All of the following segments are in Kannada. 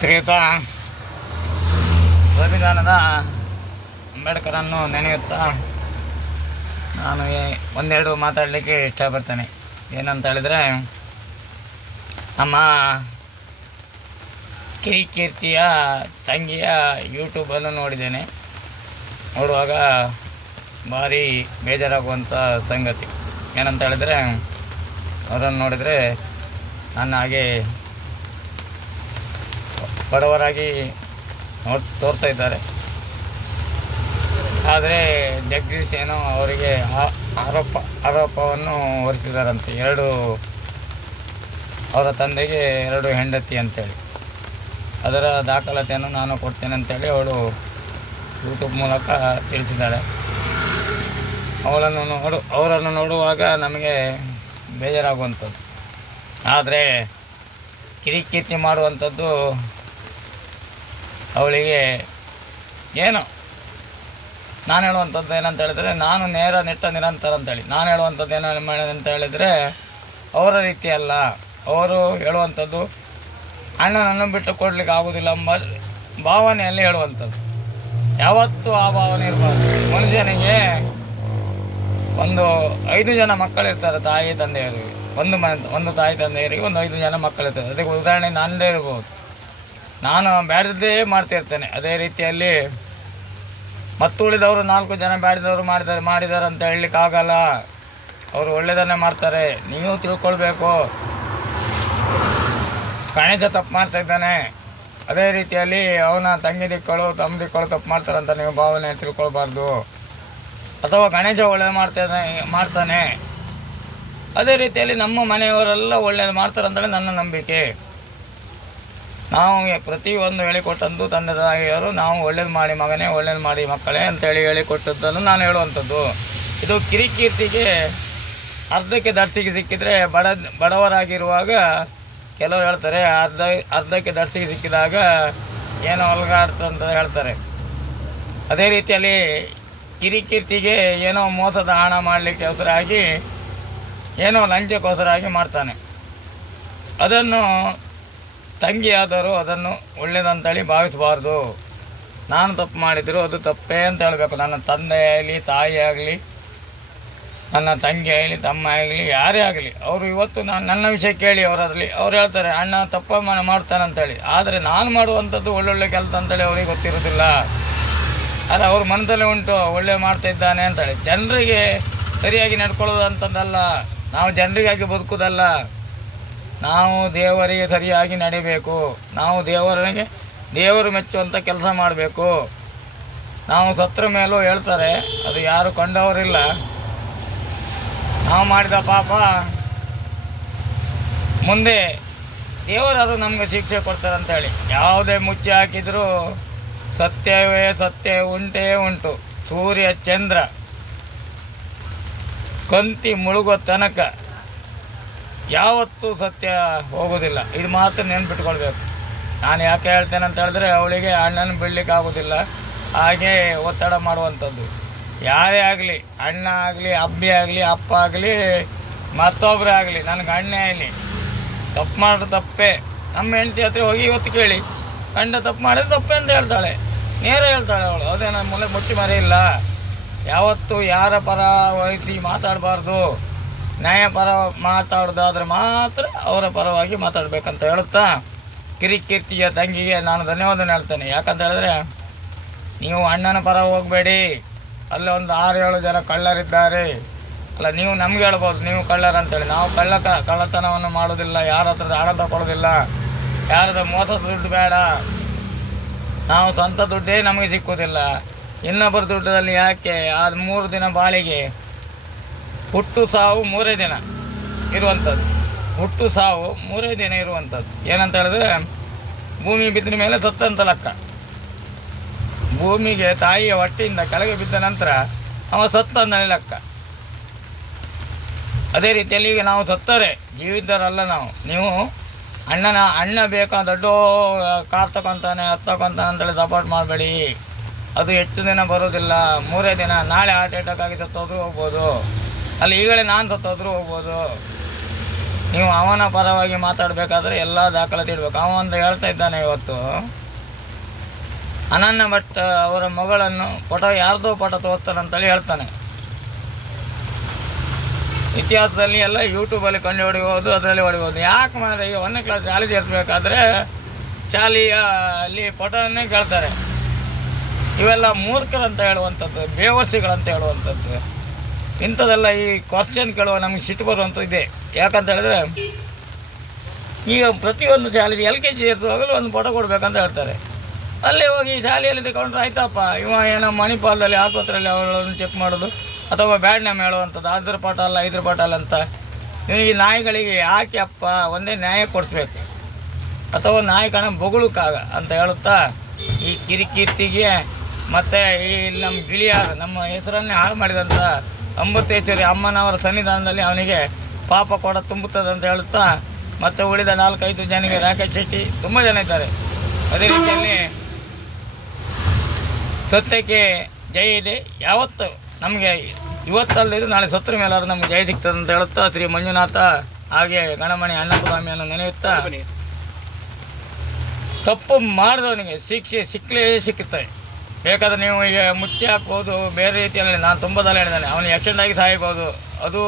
ಶ್ರೀಯುತ ಸಂವಿಧಾನದ ಅಂಬೇಡ್ಕರನ್ನು ನೆನೆಯುತ್ತಾ ನಾನು ಒಂದೆರಡು ಮಾತಾಡಲಿಕ್ಕೆ ಇಷ್ಟಪಡ್ತೇನೆ. ಏನಂತ ಹೇಳಿದರೆ, ನಮ್ಮ ಕಿರಿಕೀರ್ತಿಯ ತಂಗಿಯ ಯೂಟ್ಯೂಬನ್ನು ನೋಡಿದ್ದೇನೆ. ನೋಡುವಾಗ ಭಾರಿ ಬೇಜಾರಾಗುವಂಥ ಸಂಗತಿ. ಏನಂತ ಹೇಳಿದರೆ, ಅದನ್ನು ನೋಡಿದರೆ ನನ್ನ ಹಾಗೆ ಬಡವರಾಗಿ ತೋರ್ತಾ ಇದ್ದಾರೆ. ಆದರೆ ಜಗದೀಶ್ ಏನೋ ಅವರಿಗೆ ಆರೋಪವನ್ನು ಹೊರಿಸಿದಾರಂತೆ. ಅವರ ತಂದೆಗೆ 2 ಹೆಂಡತಿ ಅಂತೇಳಿ. ಅದರ ದಾಖಲಾತಿಯನ್ನು ನಾನು ಕೊಡ್ತೇನೆ ಅಂತೇಳಿ ಅವಳು ಯೂಟ್ಯೂಬ್ ಮೂಲಕ ತಿಳಿಸಿದ್ದಾಳೆ. ಅವರನ್ನು ನೋಡುವಾಗ ನಮಗೆ ಬೇಜಾರಾಗುವಂಥದ್ದು. ಆದರೆ ಕಿರಿಕೀರ್ತಿ ಮಾಡುವಂಥದ್ದು ಅವಳಿಗೆ ಏನು. ನಾನು ಹೇಳುವಂಥದ್ದು ಏನಂತ ಹೇಳಿದರೆ, ನಾನು ನೇರ ನಿಟ್ಟ ನಿರಂತರ ಅಂತೇಳಿ ನಾನು ಹೇಳುವಂಥದ್ದು ಏನೋ ಅಂತ ಹೇಳಿದರೆ, ಅವರ ರೀತಿ ಅಲ್ಲ. ಅವರು ಹೇಳುವಂಥದ್ದು ಅಣ್ಣನನ್ನು ಬಿಟ್ಟು ಕೊಡಲಿಕ್ಕೆ ಆಗೋದಿಲ್ಲ ಎಂಬ ಭಾವನೆಯಲ್ಲಿ ಹೇಳುವಂಥದ್ದು. ಯಾವತ್ತೂ ಆ ಭಾವನೆ ಇರಬಾರ್ದು. ಮನುಷ್ಯನಿಗೆ 5 ಜನ ಮಕ್ಕಳಿರ್ತಾರೆ, ತಾಯಿ ತಂದೆಯರಿಗೆ. ಒಂದು ತಾಯಿ ತಂದೆಯರಿಗೆ 5 ಜನ ಮಕ್ಕಳಿರ್ತಾರೆ. ಅದಕ್ಕೆ ಉದಾಹರಣೆ ನನ್ನದೇ ಇರ್ಬೋದು. ನಾನು ಬ್ಯಾಡದೇ ಮಾಡ್ತಿರ್ತೇನೆ. ಅದೇ ರೀತಿಯಲ್ಲಿ ಮತ್ತು ಉಳಿದವರು 4 ಜನ ಬ್ಯಾಡಿದವರು ಮಾಡಿದ್ದಾರೆ ಅಂತ ಹೇಳಲಿಕ್ಕಾಗಲ್ಲ. ಅವರು ಒಳ್ಳೆಯದನ್ನೇ ಮಾಡ್ತಾರೆ. ನೀವು ತಿಳ್ಕೊಳ್ಬೇಕು, ಗಣೇಶ ತಪ್ಪು ಮಾಡ್ತಾ ಇದ್ದಾನೆ, ಅದೇ ರೀತಿಯಲ್ಲಿ ಅವನ ತಂಗಿ ದಿಕ್ಕಳು ತಮ್ಮ ದಿಕ್ಕಳು ತಪ್ಪು ಮಾಡ್ತಾರಂತ ನೀವು ಭಾವನೆ ತಿಳ್ಕೊಳ್ಬಾರ್ದು. ಅಥವಾ ಗಣೇಶ ಒಳ್ಳೆಯ ಮಾಡ್ತಾನೆ, ಅದೇ ರೀತಿಯಲ್ಲಿ ನಮ್ಮ ಮನೆಯವರೆಲ್ಲ ಒಳ್ಳೆಯದು ಮಾಡ್ತಾರಂತೇಳಿ ನನ್ನ ನಂಬಿಕೆ. ನಾವು ಪ್ರತಿಯೊಂದು ಹೇಳಿಕೊಟ್ಟಂದು ತಂದೆ ತಾಯಿಯವರು ನಾವು ಒಳ್ಳೇದು ಮಾಡಿ ಮಗನೇ, ಒಳ್ಳೇದು ಮಾಡಿ ಮಕ್ಕಳೇ ಅಂತೇಳಿ ಹೇಳಿಕೊಟ್ಟದ್ದನ್ನು ನಾನು ಹೇಳುವಂಥದ್ದು. ಇದು ಕಿರಿಕೀರ್ತಿಗೆ ಅರ್ಧಕ್ಕೆ ದರ್ಶಿಗೆ ಸಿಕ್ಕಿದರೆ ಬಡವರಾಗಿರುವಾಗ ಕೆಲವರು ಹೇಳ್ತಾರೆ, ಅರ್ಧಕ್ಕೆ ದರ್ಶಿಗೆ ಸಿಕ್ಕಿದಾಗ ಏನೋ ಹೊಲಗಾಡ್ತಂತ ಹೇಳ್ತಾರೆ. ಅದೇ ರೀತಿಯಲ್ಲಿ ಕಿರಿಕೀರ್ತಿಗೆ ಏನೋ ಮೋಸದ ಹಣ ಮಾಡಲಿಕ್ಕೆ ಅವಸರಾಗಿ ಏನೋ ಲಂಚಕ್ಕೋಸ್ಕರಾಗಿ ಮಾಡ್ತಾನೆ. ಅದನ್ನು ತಂಗಿಯಾದರೂ ಅದನ್ನು ಒಳ್ಳೆಯದಂತೇಳಿ ಭಾವಿಸಬಾರ್ದು. ನಾನು ತಪ್ಪು ಮಾಡಿದರೂ ಅದು ತಪ್ಪೇ ಅಂತ ಹೇಳಬೇಕು. ನನ್ನ ತಂದೆ ಆಗಲಿ, ತಾಯಿ ಆಗಲಿ, ನನ್ನ ತಂಗಿ ಆಗಲಿ, ತಮ್ಮ ಆಗಲಿ, ಯಾರೇ ಆಗಲಿ, ಅವರು ಇವತ್ತು ನನ್ನ ವಿಷಯ ಕೇಳಿ ಅವ್ರು ಹೇಳ್ತಾರೆ ಅಣ್ಣ ತಪ್ಪ ಮಾಡ್ತಾನಂತೇಳಿ. ಆದರೆ ನಾನು ಮಾಡುವಂಥದ್ದು ಒಳ್ಳೊಳ್ಳೆ ಕೆಲಸ ಅಂತೇಳಿ ಅವ್ರಿಗೆ ಗೊತ್ತಿರೋದಿಲ್ಲ. ಆದರೆ ಅವ್ರ ಮನದಲ್ಲೇ ಉಂಟು ಒಳ್ಳೆ ಮಾಡ್ತಾಯಿದ್ದಾನೆ ಅಂತೇಳಿ. ಜನರಿಗೆ ಸರಿಯಾಗಿ ನಡ್ಕೊಳ್ಳೋದು ಅಂಥದ್ದಲ್ಲ, ನಾವು ಜನರಿಗಾಗಿ ಬದುಕೋದಲ್ಲ. ನಾವು ದೇವರಿಗೆ ಸರಿಯಾಗಿ ನಡಿಬೇಕು. ನಾವು ದೇವರು ಮೆಚ್ಚುವಂಥ ಕೆಲಸ ಮಾಡಬೇಕು. ನಾವು ಸತ್ರ ಮೇಲೂ ಹೇಳ್ತಾರೆ, ಅದು ಯಾರು ಕಂಡವರಿಲ್ಲ, ನಾವು ಮಾಡಿದ ಪಾಪ ಮುಂದೆ ದೇವರಾದರೂ ನಮಗೆ ಶಿಕ್ಷೆ ಕೊಡ್ತಾರೆ ಅಂತೇಳಿ. ಯಾವುದೇ ಮುಚ್ಚಿ ಹಾಕಿದರೂ ಸತ್ಯವೇ ಸತ್ಯ ಉಂಟೇ ಉಂಟು. ಸೂರ್ಯ ಚಂದ್ರ ಕಂತಿ ಮುಳುಗೋ ತನಕ ಯಾವತ್ತೂ ಸತ್ಯ ಹೋಗೋದಿಲ್ಲ. ಇದು ಮಾತ್ರ ನೆನ್ಪಿಟ್ಕೊಳ್ಬೇಕು. ನಾನು ಯಾಕೆ ಹೇಳ್ತೇನೆ ಅಂತ ಹೇಳಿದ್ರೆ, ಅವಳಿಗೆ ಅಣ್ಣನ ಬಿಡಲಿಕ್ಕೆ ಆಗೋದಿಲ್ಲ, ಹಾಗೆ ಒತ್ತಡ ಮಾಡುವಂಥದ್ದು. ಯಾರೇ ಆಗಲಿ, ಅಣ್ಣ ಆಗಲಿ, ಅಬ್ಬಿ ಆಗಲಿ, ಅಪ್ಪ ಆಗಲಿ, ಮತ್ತೊಬ್ಬರೇ ಆಗಲಿ, ನನಗೆ ಅಣ್ಣೇ ಆಗಲಿ, ತಪ್ಪು ಮಾಡೋದು ತಪ್ಪೇ. ನಮ್ಮ ಹೆಂಡತಿ ಹತ್ರ ಹೋಗಿ ಇವತ್ತು ಕೇಳಿ, ಗಂಡ ತಪ್ಪು ಮಾಡಿದ್ರೆ ತಪ್ಪೇ ಅಂತ ಹೇಳ್ತಾಳೆ, ನೇರ ಹೇಳ್ತಾಳೆ ಅವಳು. ಅದೇ ನನ್ನ ಮೂಲೆ ಮುಚ್ಚಿ ಮರೆಯಿಲ್ಲ. ಯಾವತ್ತೂ ಯಾರ ಪರ ವಹಿಸಿ ಮಾತಾಡಬಾರ್ದು. ನ್ಯಾಯಪರ ಮಾತಾಡೋದಾದ್ರೆ ಮಾತ್ರ ಅವರ ಪರವಾಗಿ ಮಾತಾಡಬೇಕಂತ ಹೇಳುತ್ತಾ, ಕಿರಿಕೀರ್ತಿಯ ತಂಗಿಗೆ ನಾನು ಧನ್ಯವಾದ ಹೇಳ್ತೇನೆ. ಯಾಕಂತ ಹೇಳಿದ್ರೆ, ನೀವು ಅಣ್ಣನ ಪರ ಹೋಗಬೇಡಿ. ಅಲ್ಲಿ 6-7 ಜನ ಕಳ್ಳರಿದ್ದಾರೆ. ಅಲ್ಲ, ನೀವು ನಮ್ಗೆ ಹೇಳ್ಬೋದು ನೀವು ಕಳ್ಳರಂತೇಳಿ. ನಾವು ಕಳ್ಳತನವನ್ನು ಮಾಡೋದಿಲ್ಲ, ಯಾರ ಹತ್ರದ ಹಣ ತಗೊಳ್ಳೋದಿಲ್ಲ, ಯಾರದ ಮೋಸದ ದುಡ್ಡು ಬೇಡ. ನಾವು ಸ್ವಂತ ದುಡ್ಡೇ ನಮಗೆ ಸಿಕ್ಕುವುದಿಲ್ಲ. ಇನ್ನೊಬ್ಬರ ದುಡ್ಡದಲ್ಲಿ ಯಾಕೆ? 3 ದಿನ ಬಾಳಿಗೆ ಹುಟ್ಟು ಸಾವು 3 ದಿನ ಇರುವಂಥದ್ದು. ಹುಟ್ಟು ಸಾವು 3 ದಿನ ಇರುವಂಥದ್ದು. ಏನಂತ ಹೇಳಿದ್ರೆ, ಭೂಮಿ ಬಿದ್ದ ಮೇಲೆ ಸತ್ತಂತ ಲೆಕ್ಕ. ಭೂಮಿಗೆ ತಾಯಿಯ ಹೊಟ್ಟೆಯಿಂದ ಕೆಳಗೆ ಬಿದ್ದ ನಂತರ ಅವ ಸತ್ತಂದಲೇ ಲೆಕ್ಕ. ಅದೇ ರೀತಿಯಲ್ಲಿ ಈಗ ನಾವು ಸತ್ತರೆ ಜೀವಿದ್ದರಲ್ಲ ನಾವು. ನೀವು ಅಣ್ಣ ಬೇಕಾ ದೊಡ್ಡ ಕಾರ್ ತಗೊತಾನೆ, ತಗೊತಾನೆ ಅಂತೇಳಿ ಸಪೋರ್ಟ್ ಮಾಡಬೇಡಿ. ಅದು ಹೆಚ್ಚು ದಿನ ಬರೋದಿಲ್ಲ, 3 ದಿನ. ನಾಳೆ ಹಾರ್ಟ್ ಅಟ್ಯಾಕ್ ಆಗಿ ಸತ್ತೋದ್ರೂ ಹೋಗ್ಬೋದು, ಅಲ್ಲಿ ಈಗಲೇ ನಾನು ಸತ್ತೋದ್ರೂ ಹೋಗ್ಬೋದು. ನೀವು ಅವನ ಪರವಾಗಿ ಮಾತಾಡಬೇಕಾದ್ರೆ ಎಲ್ಲ ದಾಖಲಾತಿ ಇಡಬೇಕು. ಅವ ಅಂತ ಹೇಳ್ತಾ ಇದ್ದಾನೆ ಇವತ್ತು, ಅನನ್ಯ ಭಟ್ ಅವರ ಮಗಳನ್ನು ಯಾರ್ದೋ ಫೋಟೋ ತೋರಿಸ್ತಾನಂತೇಳಿ ಹೇಳ್ತಾನೆ. ಇತಿಹಾಸದಲ್ಲಿ ಎಲ್ಲ ಯೂಟ್ಯೂಬಲ್ಲಿ ಕಂಡು ಹೊಡಿಬೋದು, ಅದರಲ್ಲಿ ಹೊಡಿಬೋದು. ಯಾಕೆ ಮಾತ್ರ ಈಗ 1ನೇ ಕ್ಲಾಸ್ ಶಾಲೆ ಸೇರಿಸ್ಬೇಕಾದ್ರೆ ಶಾಲೆಯಲ್ಲಿ ಫೋಟೋವನ್ನೇ ಕೇಳ್ತಾರೆ. ಇವೆಲ್ಲ ಮೂರ್ಖರಂತ ಹೇಳುವಂಥದ್ದು, ಬೇವರ್ಸಿಗಳಂತ ಹೇಳುವಂಥದ್ದು. ಇಂಥದ್ದೆಲ್ಲ ಈ ಕ್ವಶನ್ ಕೇಳುವ ನಮಗೆ ಸಿಟ್ಟು ಬರುವಂಥದ್ದು ಇದೆ. ಯಾಕಂತ ಹೇಳಿದ್ರೆ ಈಗ ಪ್ರತಿಯೊಂದು ಶಾಲೆಗೆ LKG ಸೇರಿಸುವಾಗಲೂ ಒಂದು ಫೋಟೋ ಕೊಡಬೇಕಂತ ಹೇಳ್ತಾರೆ. ಅಲ್ಲಿ ಹೋಗಿ ಶಾಲೆಯಲ್ಲಿ ತಗೊಂಡ್ರೆ ಆಯ್ತಪ್ಪ, ಇವ ಏನೋ ಮಣಿಪಾಲದಲ್ಲಿ ಆಸ್ಪತ್ರೆಯಲ್ಲಿ ಅವಳನ್ನು ಚೆಕ್ ಮಾಡೋದು ಅಥವಾ ಬ್ಯಾಡ್ ನೇಮ್ ಹೇಳುವಂಥದ್ದು, ಅದ್ರ ಪಾಠ ಅಲ್ಲ ಇದ್ರ ಪಾಠ ಅಲ್ಲ ಅಂತ. ಈ ನಾಯಿಗಳಿಗೆ ಯಾಕೆ ಅಪ್ಪ ಒಂದೇ ನ್ಯಾಯ ಕೊಡಿಸ್ಬೇಕು, ಅಥವಾ ನಾಯಿ ಕಣ ಬೊಗಳುಕಾಗ ಅಂತ ಹೇಳುತ್ತಾ ಈ ಕಿರಿಕೀರ್ತಿಗೆ ಮತ್ತು ಈ ನಮ್ಮ ಗಿಳಿಯಾರ ನಮ್ಮ ಹೆಸರನ್ನೇ ಹಾಳು ಮಾಡಿದಂಥ ಅಂಬುತೇಶ್ವರಿ ಅಮ್ಮನವರ ಸನ್ನಿಧಾನದಲ್ಲಿ ಅವನಿಗೆ ಪಾಪ ಕೂಡ ತುಂಬುತ್ತದೆ ಅಂತ ಹೇಳುತ್ತಾ, ಮತ್ತು ಉಳಿದ 4-5 ಜನರಿಗೆ ರಾಕೇಶ್ ಶೆಟ್ಟಿ ತುಂಬ ಜನ ಇದ್ದಾರೆ. ಅದೇ ರೀತಿಯಲ್ಲಿ ಸತ್ಯಕ್ಕೆ ಜಯ ಇದೆ. ಯಾವತ್ತು ನಮಗೆ ಇವತ್ತಲ್ಲದಿದ್ದು ನಾಳೆ ಸತ್ರ ಮೇಲಾದ್ರೂ ನಮಗೆ ಜಯ ಸಿಗ್ತದೆ ಅಂತ ಹೇಳುತ್ತಾ ಶ್ರೀ ಮಂಜುನಾಥ ಹಾಗೆ ಗಣಮಣಿ ಅಣ್ಣಸ್ವಾಮಿಯನ್ನು ನೆನೆಯುತ್ತಾ, ತಪ್ಪು ಮಾಡಿದವನಿಗೆ ಶಿಕ್ಷೆ ಸಿಕ್ಕುತ್ತೆ. ಬೇಕಾದರೆ ನೀವು ಈಗ ಮುಚ್ಚಿ ಹಾಕ್ಬೋದು, ಬೇರೆ ರೀತಿಯಲ್ಲಿ ನಾನು ತುಂಬ ಸಲ ಹೇಳಿದ್ದೇನೆ, ಅವನು ಆಕ್ಸಿಡೆಂಟ್ ಆಗಿ ಸಾಯ್ಬೋದು. ಅದು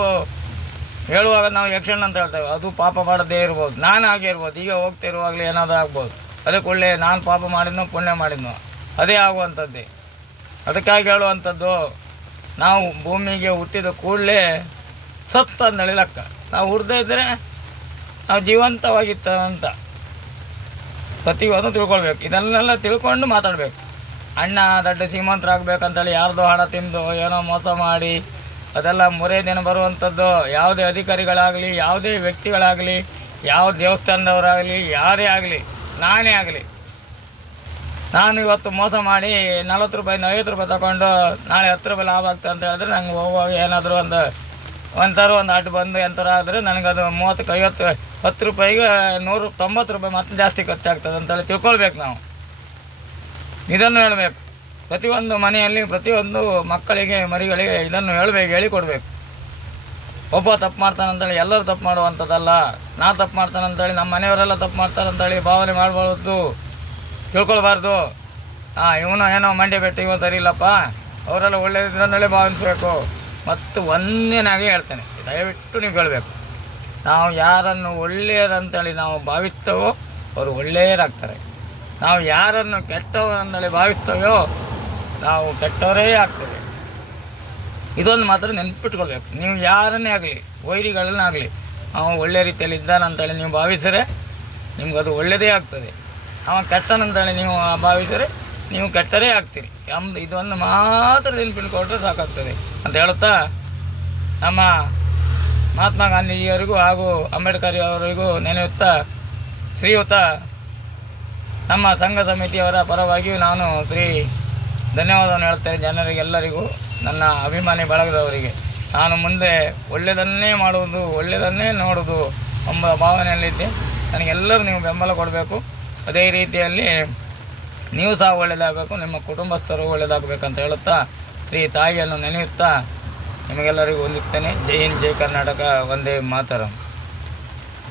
ಹೇಳುವಾಗ ನಾವು ಆಕ್ಸಿಡೆಂಟ್ ಅಂತ ಹೇಳ್ತೇವೆ, ಅದು ಪಾಪ ಮಾಡದೇ ಇರ್ಬೋದು, ನಾನು ಹಾಗೆ ಇರ್ಬೋದು. ಈಗ ಹೋಗ್ತಿರುವಾಗಲೇ ಏನಾದರೂ ಆಗ್ಬೋದು. ಅದಕ್ಕೆ ಒಳ್ಳೆ ನಾನು ಪಾಪ ಮಾಡಿದ್ನೋ ಪುಣ್ಯ ಮಾಡಿದ್ನೋ ಅದೇ ಆಗುವಂಥದ್ದೇ. ಅದಕ್ಕಾಗಿ ಹೇಳುವಂಥದ್ದು, ನಾವು ಭೂಮಿಗೆ ಹುಟ್ಟಿದ ಕೂಡಲೇ ಸತ್ತು ಅಂದೇಳಿ ಲೆಕ್ಕ. ನಾವು ಹುಡ್ದೇ ಇದ್ದರೆ ನಾವು ಜೀವಂತವಾಗಿತ್ತ ಅಂತ ಪ್ರತಿಯೊಂದು ತಿಳ್ಕೊಳ್ಬೇಕು. ಇದನ್ನೆಲ್ಲ ತಿಳ್ಕೊಂಡು ಮಾತಾಡಬೇಕು. ಅಣ್ಣ ದೊಡ್ಡ ಶ್ರೀಮಂತರಾಗಬೇಕಂತೇಳಿ ಯಾರ್ದೋ ಹಣ ತಿಂದು ಏನೋ ಮೋಸ ಮಾಡಿ ಅದೆಲ್ಲ ಮೊರೆ ದಿನ ಬರುವಂಥದ್ದು. ಯಾವುದೇ ಅಧಿಕಾರಿಗಳಾಗಲಿ, ಯಾವುದೇ ವ್ಯಕ್ತಿಗಳಾಗಲಿ, ಯಾವ ದೇವಸ್ಥಾನದವರಾಗಲಿ, ಯಾರೇ ಆಗಲಿ, ನಾನೇ ಆಗಲಿ, ನಾನು ಇವತ್ತು ಮೋಸ ಮಾಡಿ 40 ರೂಪಾಯಿ 50 ರೂಪಾಯಿ ತಗೊಂಡು ನಾಳೆ 10 ರೂಪಾಯಿ ಲಾಭ ಆಗ್ತದೆ ಅಂತ ಹೇಳಿದ್ರೆ, ನಂಗೆ ಹೋಗುವಾಗ ಏನಾದರೂ ಒಂದು ಅಡ್ಡು ಬಂದು ಎಂಥರ ಆದರೆ ನನಗದು 30, 50, 10 ರೂಪಾಯಿಗೆ 190 ರೂಪಾಯಿ ಮತ್ತೆ ಜಾಸ್ತಿ ಖರ್ಚಾಗ್ತದೆ ಅಂತೇಳಿ ತಿಳ್ಕೊಳ್ಬೇಕು. ನಾವು ಇದನ್ನು ಹೇಳಬೇಕು. ಪ್ರತಿಯೊಂದು ಮನೆಯಲ್ಲಿ ಪ್ರತಿಯೊಂದು ಮಕ್ಕಳಿಗೆ ಮರಿಗಳಿಗೆ ಇದನ್ನು ಹೇಳಿಕೊಡ್ಬೇಕು. ಒಬ್ಬ ತಪ್ಪು ಮಾಡ್ತಾನಂತೇಳಿ ಎಲ್ಲರೂ ತಪ್ಪು ಮಾಡುವಂಥದ್ದಲ್ಲ. ನಾ ತಪ್ಪು ಮಾಡ್ತಾನಂತೇಳಿ ನಮ್ಮ ಮನೆಯವರೆಲ್ಲ ತಪ್ಪು ಮಾಡ್ತಾರಂತೇಳಿ ಭಾವನೆ ಮಾಡಬಾರ್ದು, ತಿಳ್ಕೊಳ್ಬಾರ್ದು. ಇವನು ಏನೋ ಮಂಡ್ಯ ಬೆಟ್ಟ ಇವತ್ತು ಸರಿ ಇಲ್ಲಪ್ಪ, ಅವರೆಲ್ಲ ಒಳ್ಳೆಯದಂತೇಳಿ ಭಾವಿಸಬೇಕು. ಮತ್ತು ಒಂದೇನಾಗಿ ಹೇಳ್ತೇನೆ, ದಯವಿಟ್ಟು ನೀವು ಕೇಳಬೇಕು, ನಾವು ಯಾರನ್ನು ಒಳ್ಳೆಯರಂತೇಳಿ ನಾವು ಭಾವಿಸ್ತೇವೋ ಅವರು ಒಳ್ಳೆಯರಾಗ್ತಾರೆ. ನಾವು ಯಾರನ್ನು ಕೆಟ್ಟವರಂತೇಳಿ ಭಾವಿಸ್ತೇವೋ ನಾವು ಕೆಟ್ಟವರೇ ಆಗ್ತೇವೆ. ಇದೊಂದು ಮಾತ್ರ ನೆನಪಿಟ್ಕೊಳ್ಬೇಕು. ನೀವು ಯಾರನ್ನೇ ಆಗಲಿ, ವೈರಿಗಳನ್ನಾಗಲಿ, ಅವ ಒಳ್ಳೆಯ ರೀತಿಯಲ್ಲಿ ಇದ್ದಾನಂತೇಳಿ ನೀವು ಭಾವಿಸಿದರೆ ನಿಮ್ಗದು ಒಳ್ಳೆಯದೇ ಆಗ್ತದೆ. ಅವ ಕೆಟ್ಟನಂತೇಳಿ ನೀವು ಭಾವಿಸಿದರೆ ನೀವು ಕೆಟ್ಟರೇ ಆಗ್ತೀರಿ. ಇದೊಂದು ಮಾತ್ರ ನೆನಪಿಟ್ಕೊಂಡ್ರೆ ಸಾಕಾಗ್ತದೆ ಅಂತ ಹೇಳುತ್ತಾ, ನಮ್ಮ ಮಹಾತ್ಮ ಗಾಂಧೀಜಿಯವರಿಗೂ ಹಾಗೂ ಅಂಬೇಡ್ಕರ್ ಅವರಿಗೂ ನೆನೆಯುತ್ತಾ, ಶ್ರೀಯುತ ನಮ್ಮ ಸಂಘ ಸಮಿತಿಯವರ ಪರವಾಗಿಯೂ ನಾನು ಧನ್ಯವಾದವನ್ನು ಹೇಳ್ತೇನೆ. ಜನರಿಗೆಲ್ಲರಿಗೂ, ನನ್ನ ಅಭಿಮಾನಿ ಬಳಗದವರಿಗೆ ನಾನು ಮುಂದೆ ಒಳ್ಳೆಯದನ್ನೇ ಮಾಡುವುದು, ಒಳ್ಳೆಯದನ್ನೇ ನೋಡೋದು ಎಂಬ ಭಾವನೆಯಲ್ಲಿದ್ದೆ. ನನಗೆಲ್ಲರೂ ನೀವು ಬೆಂಬಲ ಕೊಡಬೇಕು. ಅದೇ ರೀತಿಯಲ್ಲಿ ನೀವು ಸಹ ಒಳ್ಳೆಯದಾಗಬೇಕು, ನಿಮ್ಮ ಕುಟುಂಬಸ್ಥರು ಒಳ್ಳೆಯದಾಗಬೇಕಂತ ಹೇಳುತ್ತಾ ಶ್ರೀ ತಾಯಿಯನ್ನು ನೆನೆಯುತ್ತಾ ನಿಮಗೆಲ್ಲರಿಗೂ ಹೊಂದುತ್ತೇನೆ. ಜೈ ಹಿಂದ್, ಜೈ ಕರ್ನಾಟಕ, ವಂದೇ ಮಾತರಂ.